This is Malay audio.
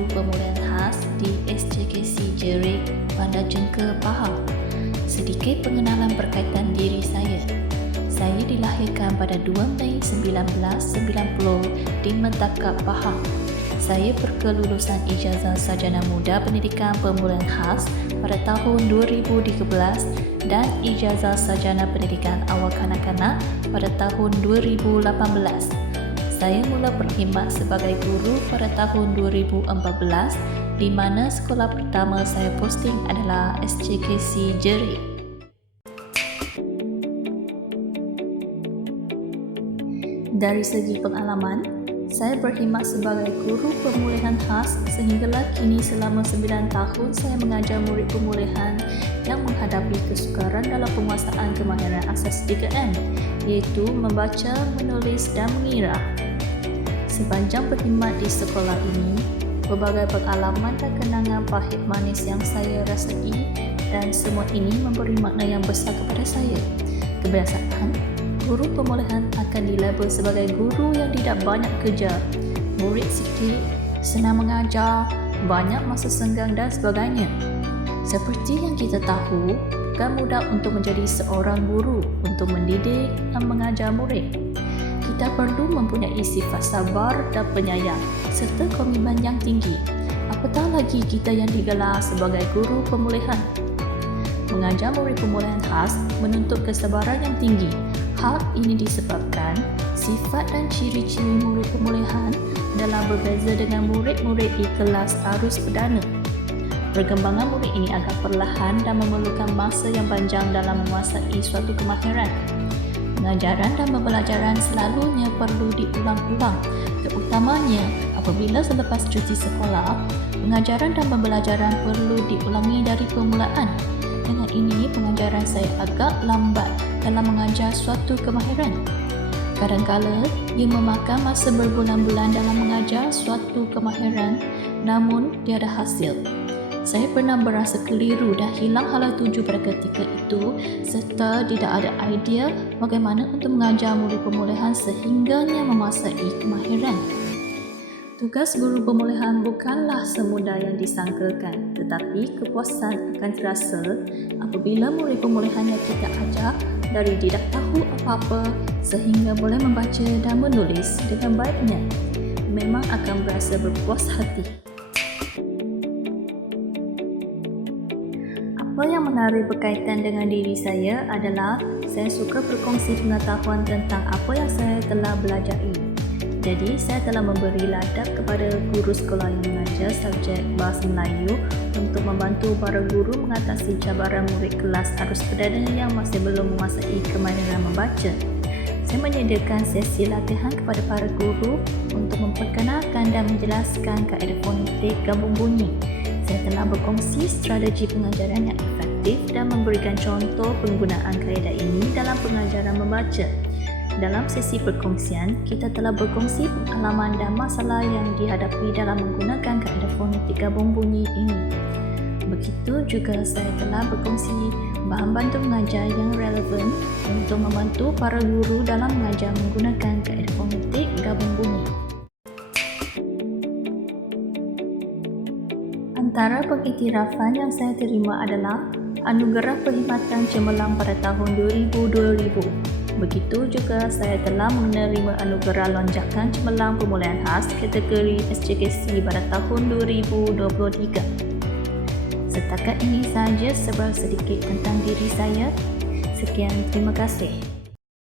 guru pemulihan khas di SJKC Jerit, Bandar Jengke, Pahang. Sedikit pengenalan berkaitan diri saya. Saya dilahirkan pada 2 Mei 1990 di Metakap, Pahang. Saya berkelulusan ijazah sarjana muda pendidikan pemulihan khas pada tahun 2013 dan ijazah sarjana pendidikan awal kanak-kanak pada tahun 2018. Saya mula berkhidmat sebagai guru pada tahun 2014, di mana sekolah pertama saya posting adalah SJKC Jerit. Dari segi pengalaman, saya berkhidmat sebagai guru pemulihan khas sehinggalah kini selama 9 tahun saya mengajar murid pemulihan yang menghadapi kesukaran dalam penguasaan kemahiran asas 3M, iaitu membaca, menulis dan mengira. Sepanjang berkhidmat di sekolah ini, berbagai pengalaman dan kenangan pahit manis yang saya rasai dan semua ini memberi makna yang besar kepada saya. Kebiasaan, guru pemulihan akan dilabel sebagai guru yang tidak banyak kerja, murid sikit, senang mengajar, banyak masa senggang dan sebagainya. Seperti yang kita tahu, bukan mudah untuk menjadi seorang guru untuk mendidik dan mengajar murid. Kita perlu mempunyai sifat sabar dan penyayang serta komitmen yang tinggi. Apatah lagi kita yang digelar sebagai guru pemulihan. Mengajar murid pemulihan khas menuntut kesabaran yang tinggi. Hal ini disebabkan sifat dan ciri-ciri murid pemulihan adalah berbeza dengan murid-murid di kelas arus perdana. Perkembangan murid ini agak perlahan dan memerlukan masa yang panjang dalam menguasai suatu kemahiran. Pengajaran dan pembelajaran selalunya perlu diulang-ulang, terutamanya apabila selepas cuti sekolah, pengajaran dan pembelajaran perlu diulangi dari permulaan. Dengan ini, pengajaran saya agak lambat dalam mengajar suatu kemahiran. Kadang-kala, ia memakan masa berbulan-bulan dalam mengajar suatu kemahiran, namun tiada hasil. Saya pernah berasa keliru dan hilang hala tuju pada ketika itu serta tidak ada idea bagaimana untuk mengajar murid pemulihan sehingganya menguasai kemahiran. Tugas guru pemulihan bukanlah semudah yang disangkakan, tetapi kepuasan akan terasa apabila murid pemulihan yang kita ajar dari tidak tahu apa-apa sehingga boleh membaca dan menulis dengan baiknya. Memang akan berasa berpuas hati. Apa yang menarik berkaitan dengan diri saya adalah saya suka berkongsi pengetahuan tentang apa yang saya telah belajari. Jadi, saya telah memberi ladap kepada guru sekolah yang mengajar subjek Bahasa Melayu untuk membantu para guru mengatasi cabaran murid kelas arus perdana yang masih belum menguasai kemahiran membaca. Saya menyediakan sesi latihan kepada para guru untuk memperkenalkan dan menjelaskan kaedah fonetik gabung bunyi. Saya telah berkongsi strategi pengajaran yang efektif dan memberikan contoh penggunaan kaedah ini dalam pengajaran membaca. Dalam sesi perkongsian, kita telah berkongsi pengalaman dan masalah yang dihadapi dalam menggunakan kaedah fonetik gabung bunyi ini. Begitu juga saya telah berkongsi bahan bantu mengajar yang relevan untuk membantu para guru dalam mengajar menggunakan kaedah fonetik gabung bunyi. Antara pengiktirafan yang saya terima adalah Anugerah Perkhidmatan Cemerlang pada tahun 2000. Begitu juga saya telah menerima Anugerah Lonjakan Cemerlang Pemulihan Khas kategori SJKC pada tahun 2023. Setakat ini sahaja sebarang sedikit tentang diri saya. Sekian, terima kasih.